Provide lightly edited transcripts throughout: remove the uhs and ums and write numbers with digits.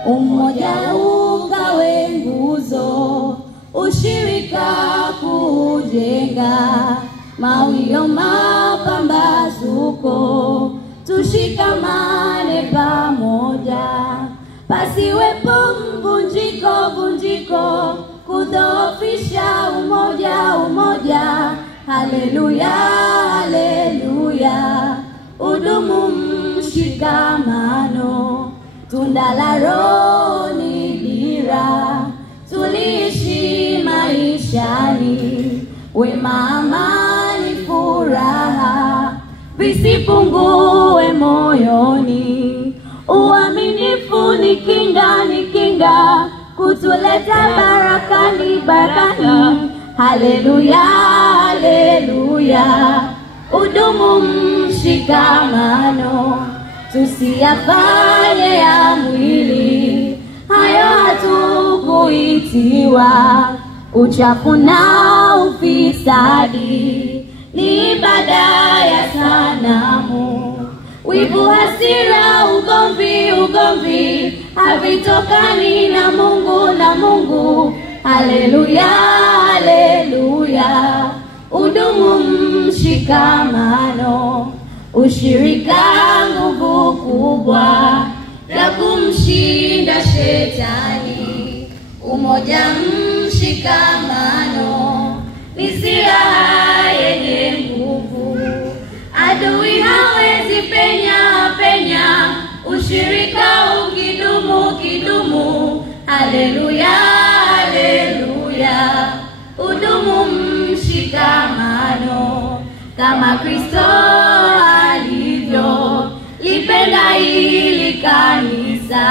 Umoja ukawe nguzo, ushirika kujenga, mawio mapambazuko, tushikamane pamoja, pasiwepo mvunjiko, kudhoofisha umoja. Haleluya, haleluya, udumu mshikamano, tunda la Roho ni dira, tuliishi maishani, wema, amani, furaha, visipungue moyoni. Uaminifu ni kinga, kutuleta barakani. Haleluya, haleluya, udumu mshikamano, tusiyafanye ya mwili, hayo hatukuitiwa. Uchafu na ufisadi ni ibada ya sanamu, wivu, hasira, ugomvi, havitokani na Mungu. Haleluya, haleluya, udumu mshikamano, ushirika nguvu kubwa ya kumshinda shetani. Umoja mshikamano ni silaha yenye nguvu, adui hawezi penya, ushirika ukidumu. Haleluya, haleluya, udumu mshikamano, kama Kristo alivyo lipenda hili kanisa,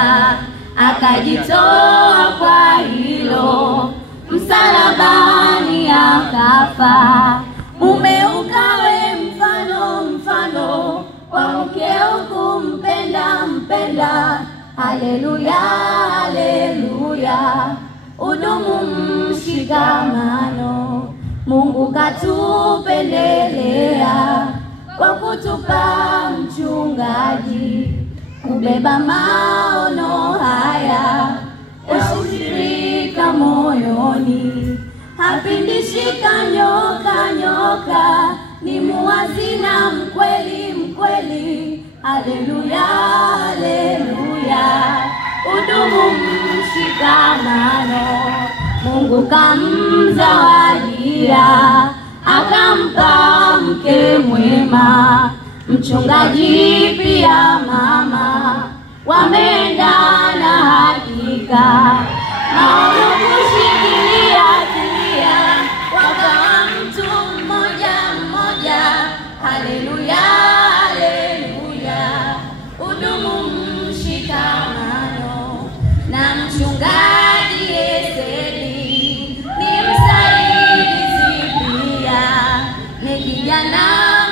akajitoa kwa hilo, msalabani akafa. Mume ukawe mfano kwa mkeo, kumpenda. Haleluya, haleluya, udumu mshikamano, Mungu katupendelea kwa kutupa mchungaji, kubeba maono haya, ushirika moyoni, hapindishika nyoka, ni muwazi na mkweli. Haleluya, haleluya, udumu mshikamano, Mungu kamzawadia, akampa mke mwema, mchungaji pia mama, wameendana hakika, maono kushikilia, wakawa mtu mmoja. Haleluya, haleluya, udumu mshikamano, na mchungaji Esedi ni msaidizi pia, ni kijana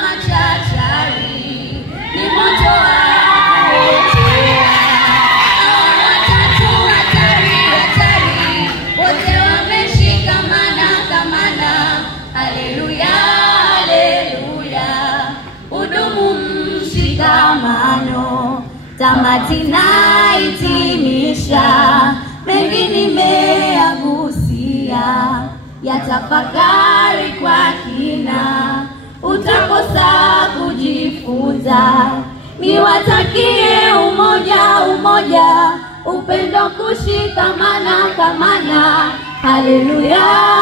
machachari, ni moto wa kuotea. Watatu hatari, wote wameshikamana. Haleluya, haleluya, udumu mshikamano, tamati na hitimisha, mengi nimeyagusia, yatafakari kwa kina, utakosa kujifunza. Niwatakie umoja, upendo, kushikamana. Haleluya.